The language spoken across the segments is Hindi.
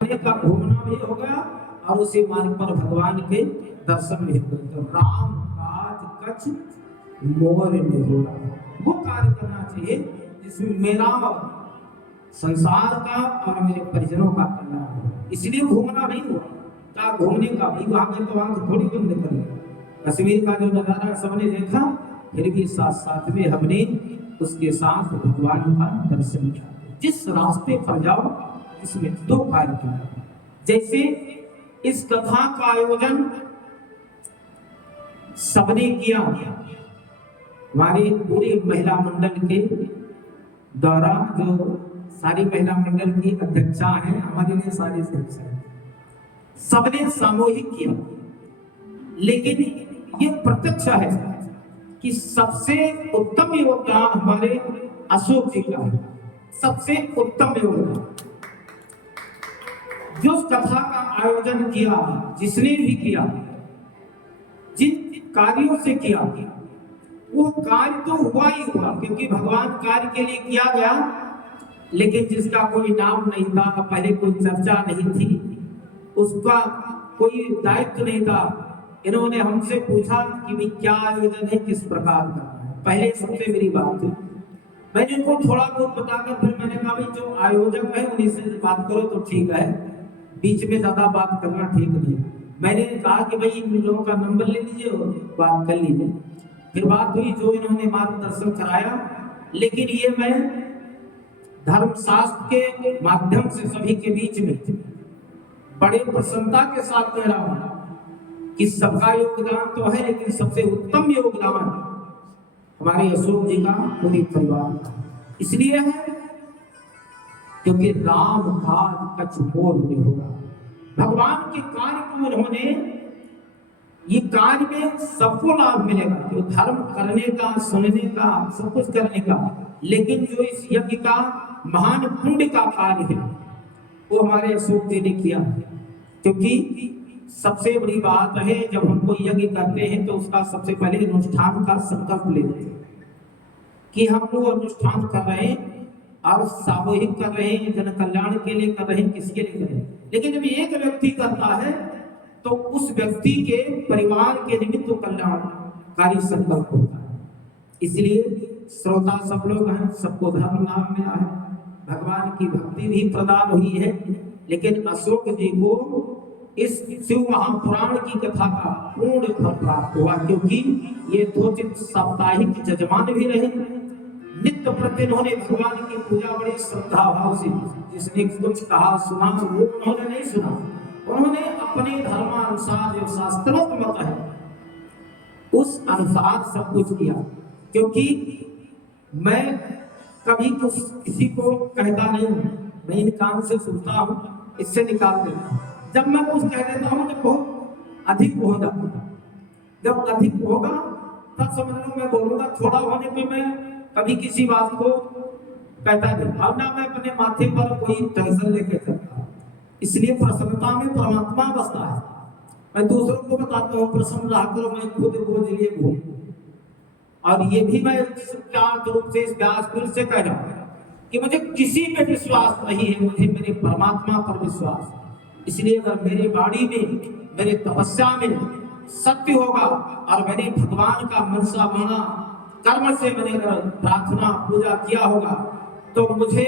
का घूमना भी हो गया और उसी मार्ग पर भगवान के दर्शन भी हो गए। तो राम काज कछ मोर निहोरा, वो कार्य करना चाहिए जिसमें मेरा संसार का और मेरे परिजनों का कल्याण हो। इसलिए घूमना नहीं हुआ का घूमने का भी वहां गए तो आंख थोड़ी बंद कर लिया। कश्मीर का जो नजारा सबने देखा, फिर भी साथ साथ में हमने उसके साथ भगवान का दर्शन किया। जिस रास्ते पर जाओ इसमें दो कार्य किया। जैसे इस कथा का आयोजन सबने किया, हमारी पूरी महिला मंडल के द्वारा, जो सारी महिला मंडल की अध्यक्षा है, हमारे लिए सारी अध्यक्षा है, सबने सामूहिक किया। लेकिन ये प्रत्यक्ष है कि सबसे उत्तम योगदान हमारे अशोक जी का है। सबसे उत्तम योगदान जो कथा का आयोजन किया, जिसने भी किया, जिन कार्यों से किया, वो कार्य तो हुआ ही हुआ, क्योंकि भगवान कार्य के लिए किया गया। लेकिन जिसका कोई नाम नहीं था, पहले कोई चर्चा नहीं थी, उसका कोई दायित्व नहीं था, इन्होंने हमसे पूछा कि भाई क्या आयोजन है, किस प्रकार का। पहले सबसे मेरी बात थी, मैंने उनको थोड़ा बहुत बताकर फिर मैंने कहा भाई जो आयोजक है उन्हीं से बात करो तो ठीक है, बीच में ज्यादा बात करना ठीक नहीं। मैंने कहा कि भाई इन लोगों का नंबर ले लीजिए और बात कर लीजिए। फिर बात हुई, जो इन्होंने मार्गदर्शन कराया। लेकिन ये मैं धर्मशास्त्र के माध्यम से सभी के बीच में बड़े प्रसन्नता के साथ कह रहा हूं कि सबका योगदान तो है, लेकिन सबसे उत्तम योगदान हमारे अशोक जी का, पूरी परिवार का। इसलिए है क्योंकि राम काज कछ मोर निहोरा, भगवान के कार्य को उन्होंने, ये कार्य में सबको लाभ मिलेगा, जो धर्म करने का, सुनने का, सब कुछ करने का। लेकिन जो इस यज्ञ का महान पुण्य का कार्य है वो हमारे अशोक जी ने किया। क्योंकि सबसे बड़ी बात है, जब हम कोई यज्ञ करते हैं तो उसका सबसे पहले अनुष्ठान का संकल्प लेते हैं कि हम वो अनुष्ठान कर रहे हैं और सामूहिक कर रहे हैं, जन कल्याण के लिए कर रहे हैं, किसके लिए कर रहे हैं। लेकिन जब एक व्यक्ति करता है तो उस व्यक्ति के परिवार के निमित्त कल्याणकारी संकल्प होता है। इसलिए श्रोता सब लोग हैं, सबको धर्म लाभ मिला है, भगवान की भक्ति भी प्रदान हुई है। लेकिन अशोक जी को इस शिव महापुराण की कथा का पूर्ण फल प्राप्त हुआ, क्योंकि ये दो साप्ताहिक जजमान भी रहे। नित्य प्रति उन्होंने भगवान की पूजा बड़ी श्रद्धा भाव से, जिसने कुछ कहा सुना वो उन्होंने नहीं सुना, उन्होंने अपने धर्मानुसार जो शास्त्रोक्त मत है उस अनुसार सब कुछ किया। क्योंकि मैं कभी किसी को कहता नहीं हूं, मैं इन कान से सुनता हूं, इससे निकाल देता हूं। जब मैं कुछ कह देता हूं तो बहुत अधिक हो जाता है, जब अधिक होगा तब समझ लो मैं बोलूंगा, थोड़ा होने पे मैं कभी किसी बात को कहता नहीं, अब ना मैं अपने माथे पर कोई टेंशन लेके चलता। इसलिए प्रसन्नता में परमात्मा बसता है। मैं दूसरों को बताता हूँ प्रसन्न रहा करो, मैं खुद बोझ लिए घूम। और ये भी मैं सत्यार्थ रूप से इस व्यासपीठ से कह रहा हूँ कि मुझे किसी पे विश्वास नहीं है, मुझे मेरे परमात्मा पर विश्वास है। इसलिए अगर मेरी वाणी में, मेरे तपस्या में सत्य होगा और मैंने भगवान का मनसा माना, कर्म से मैंने अगर प्रार्थना पूजा किया होगा, तो मुझे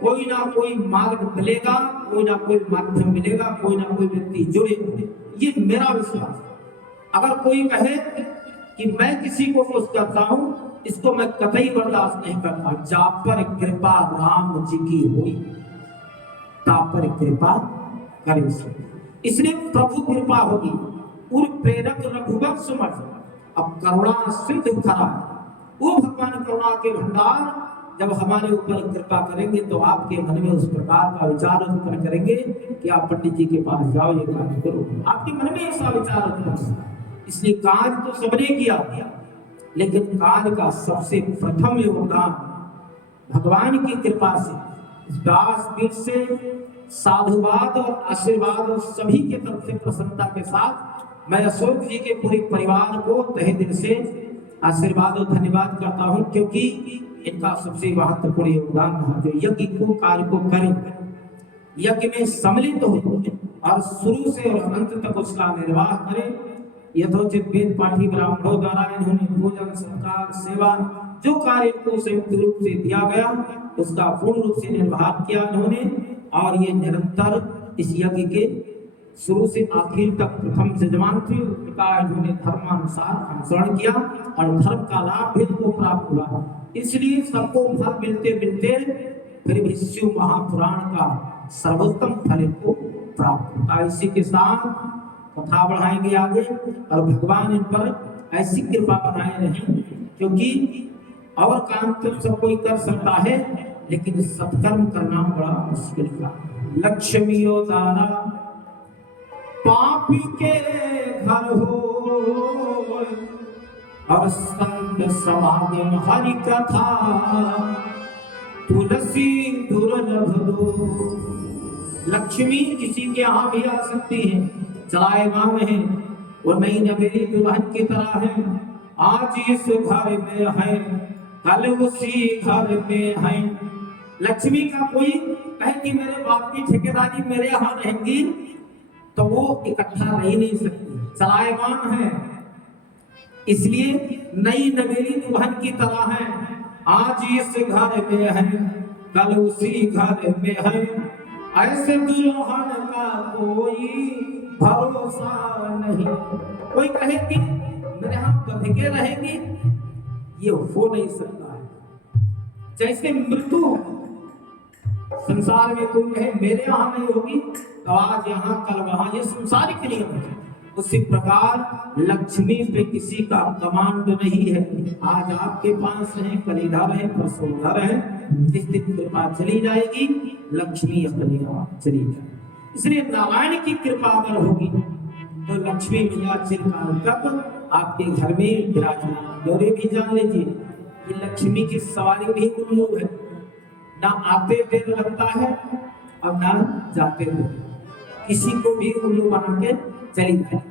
कोई ना कोई मार्ग मिलेगा, कोई ना कोई माध्यम मिलेगा, कोई ना कोई व्यक्ति जुड़ेगा। ये मेरा विश्वास। अगर कोई कहे कि मैं किसी को कुछ करता हूं, इसको मैं कतई बर्दाश्त नहीं करता। जा पर कृपा राम जी की हुई, ता पर कृपा करे सो। इसलिए प्रभु कृपा होगी, पूर्व प्रेरक रघुवंश समर्थ, अब करुणा सिद्ध खरा। वो भगवान करुणा के भंडार जब हमारे ऊपर कृपा करेंगे तो आपके मन में उस प्रकार का विचार उत्पन्न करेंगे कि आप पंडित जी के पास जाओ, ये कार्य करो, आपके मन में ऐसा विचार उत्पन्न। इसलिए कार्य तो सबने किया, लेकिन कार्य का सबसे प्रथम योगदान भगवान की कृपा से, व्यासपीठ से साधुवाद और आशीर्वाद और सभी के तरफ से प्रसन्नता के साथ मैं अशोक जी के पूरे परिवार को तहे दिल से आशीर्वाद और धन्यवाद करता हूं। क्योंकि इनका सबसे महत्वपूर्ण योगदान रहा, जो यज्ञ को कार्य को करें। यज्ञ में सम्मिलित हो और शुरू से और अंत तक उसका निर्वाह करे। यथोचित वेद पाठी ब्राह्मणों द्वारा इन्होंने भोजन सत्कार सेवा जो कार्य को संयुक्त रूप से दिया गया उसका पूर्ण रूप से निर्वाह किया इन्होंने। और ये निरंतर इस यज्ञ के शुरू से आखिर तक प्रथम यजमान थे, उनका इन्होंने धर्मानुसार अनुसरण किया और धर्म का लाभ भी इनको प्राप्त हुआ। इसलिए सबको फल मिलते मिलते फिर भी शिव महापुराण का सर्वोत्तम फल इनको प्राप्त होता। इसी के साथ कथा बढ़ाएंगे आगे और भगवान इन पर ऐसी कृपा बनाए रहें, क्योंकि और काम तो सब कोई कर सकता है लेकिन सत्कर्म करना बड़ा मुश्किल का। लक्ष्मी तारा पापी के घर हो और संत समागम हरि कथा तुलसी दुर्लभ दो। लक्ष्मी किसी के यहाँ भी आ सकती है, चलायमान है, वो नई नवेली दुल्हन की तरह है। आज इस घर में है कल उसी घर में है। लक्ष्मी का कोई कहे कि मेरे बाप की ठेकेदारी मेरे यहाँ रहेंगी तो वो इकट्ठा रह नहीं सकती, चलायमान है। इसलिए नई नवेली दुल्हन की तरह है, आज इस घर में है कल उसी घर में है। ऐसे दुल्हन का कोई भरोसा नहीं। कोई कहे कि मेरे यहाँ बंधके रहेंगी, ये हो नहीं सकता है। जैसे मृत्यु संसार में कोई कहे मेरे यहाँ नहीं होगी तो आज यहाँ कल वहां, ये संसारिक नियम है। उसी प्रकार लक्ष्मी पे किसी का कमांड नहीं है। आज आपके पास है, कल इधर है, परसों उधर है। जिस दिन कृपा चली जाएगी लक्ष्मी अपनी आप चली जाएगी। इसलिए नारायण की कृपा अगर होगी तो लक्ष्मी मैया चिरकाल तक आपके घर में विराजमान। और भी जान लीजिए कि लक्ष्मी की सवारी भी उल्लू है, ना आते देर लगता है और ना जाते देर। किसी को भी उल्लू बना के चली जाए।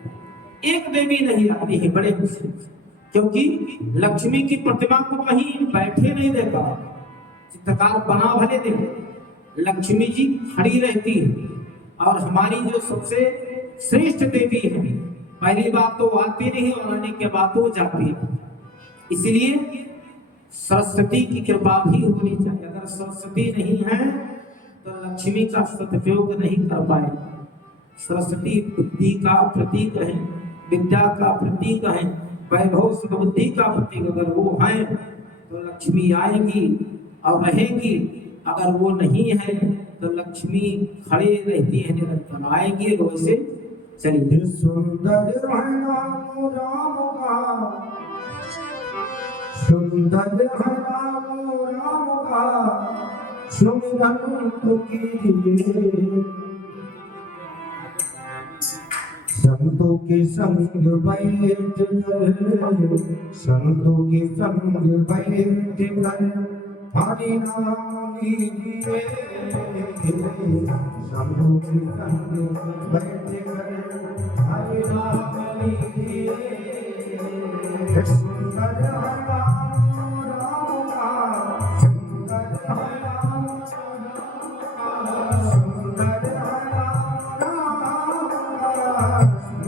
एक देवी नहीं आती है बड़े मुश्किल से, क्योंकि लक्ष्मी की प्रतिमा को कहीं बैठे नहीं देगा। चित्रकार बना भले दे, लक्ष्मी जी खड़ी रहती है। और हमारी जो सबसे श्रेष्ठ देवी है, पहली बात तो आती नहीं और आने के बाद तो जाती है। इसलिए सरस्वती की कृपा भी होनी चाहिए। अगर सरस्वती नहीं है तो लक्ष्मी का सदुपयोग नहीं कर पाए। सरस्वती बुद्धि का प्रतीक है, विद्या का प्रतीक है, वैभव बुद्धि का प्रतीक। अगर वो है तो लक्ष्मी आएगी और रहेगी। अगर वो नहीं है तो लक्ष्मी खड़े रहती है, निरंतर आएगी और वैसे चली। सुंदर है राम राम का, सुंदर है राम का सुमिरन कीजिए। संतों के संग बैठ कर, संतों के संग बैठ कर हरि नाम लीजिए। संतों के संग बैठ कर हरि नाम लीजिए। सुंदर है राम का, सुंदर है राम का,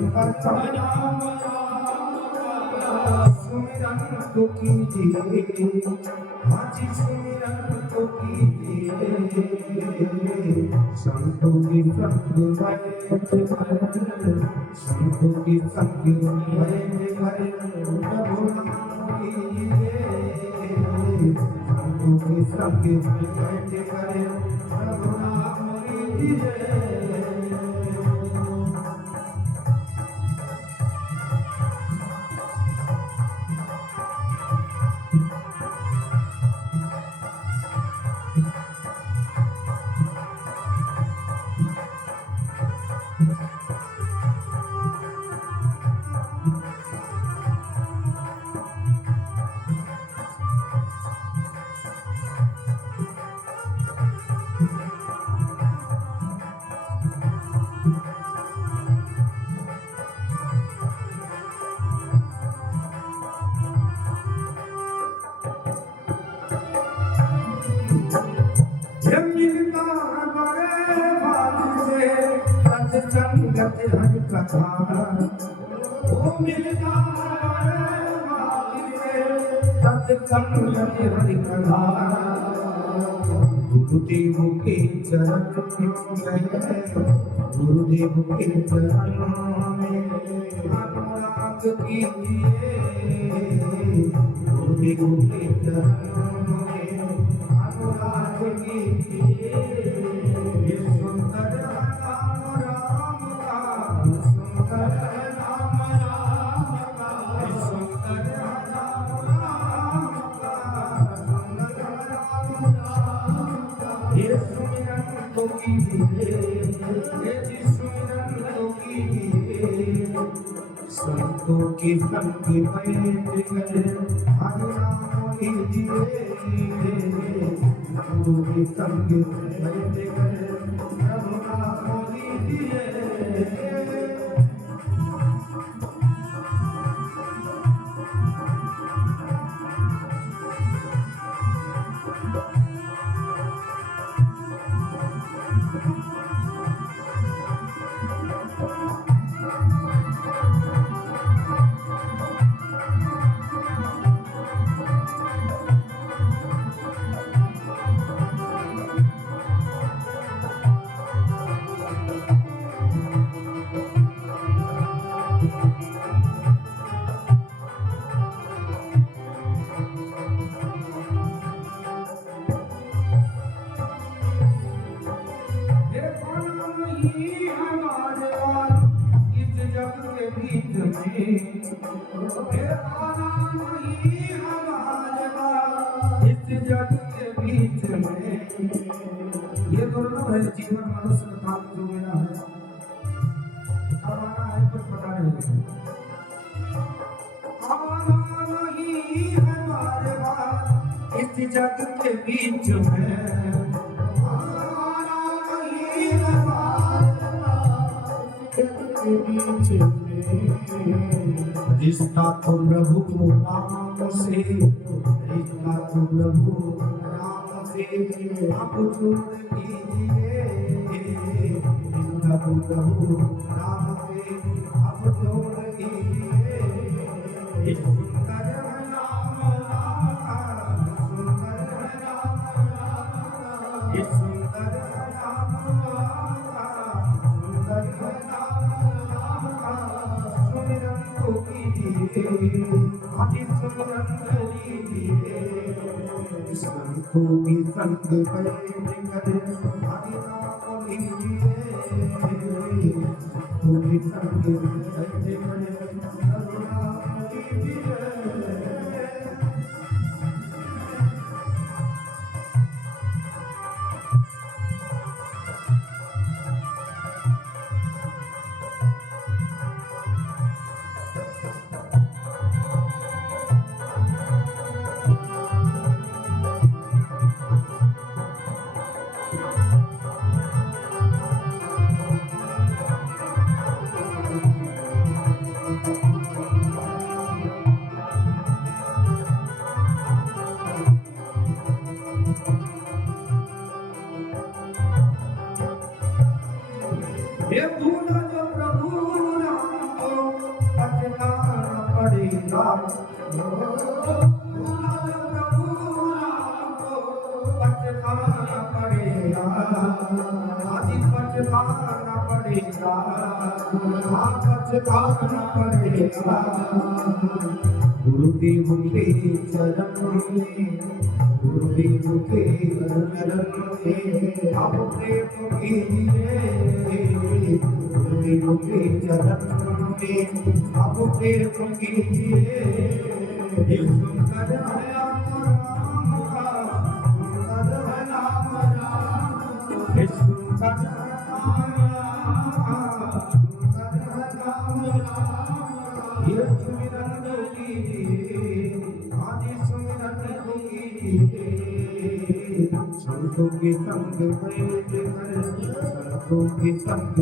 सुंदर है सुमिरन तो कीजिए, हाजी सुमिरन तो कीजिए। संतों की संग बैठ कर, संतों की संग बैठ कर प्रभु नाम लीजिए। संतों की संग बैठ कर प्रभु नाम लीजिए। सत्संगत हरि कथा ओ मिलता सत्संगत हरि कथा गुरुदेव के चरणों में गुरुदेव के चरणों में अनुराग कीजिए गुरुदेव के चरणों में अनुराग कीजिए ये सुंदर नाम राम का सुंदर नाम राम का सुंदर नाम राम का सुंदर नाम राम का ये सुमिरन तो कीजिए ये सुमिरन तो कीजिए संतों की संग में कर हरि नाम लीजिए गुरु की संग में कर प्रभु नाम लीजिए ये दुर्लभ है जीवन मनुष्य का काम जो मेरा है कब आना है कुछ पता नहीं आना नहीं है हमारे पास इस जग के बीच में आना नहीं है हमारे पास के बीच में रिश्ता तो प्रभु नाम से रिश्ता तो प्रभु नाम से आप जोड़ लीजिए प्रभु प्रभु नाम से आप जोड़ लीजिए सुंदर नाम राम का सुंदर नाम राम का सुंदर नाम राम का सुंदर नाम राम का सुमिरन को कीजिए आदि सुमिरन कीजिए संतों की संग में कर हरि नाम लीजिए संतों की संग में कर हरि नाम लीजिए ये भूला जो प्रभु नाम को बचना पड़ेगा भूला जो प्रभु नाम को बचना पड़ेगा आदि बचना पड़ेगा बचना पड़ेगा गुरुदेव के चरण में गुरुदेव के चरण में आप प्रेम कीजिए गुरुदेव के चरण में आप प्रेम कीजिए सुंदर है आपका नाम का सुंदर है नाम राम सुंदर है नाम राम सुंदर है नाम राम ये सुमिरन कीजिए आदि सुमिरन कीजिए संतों के संग में कर संतों के संग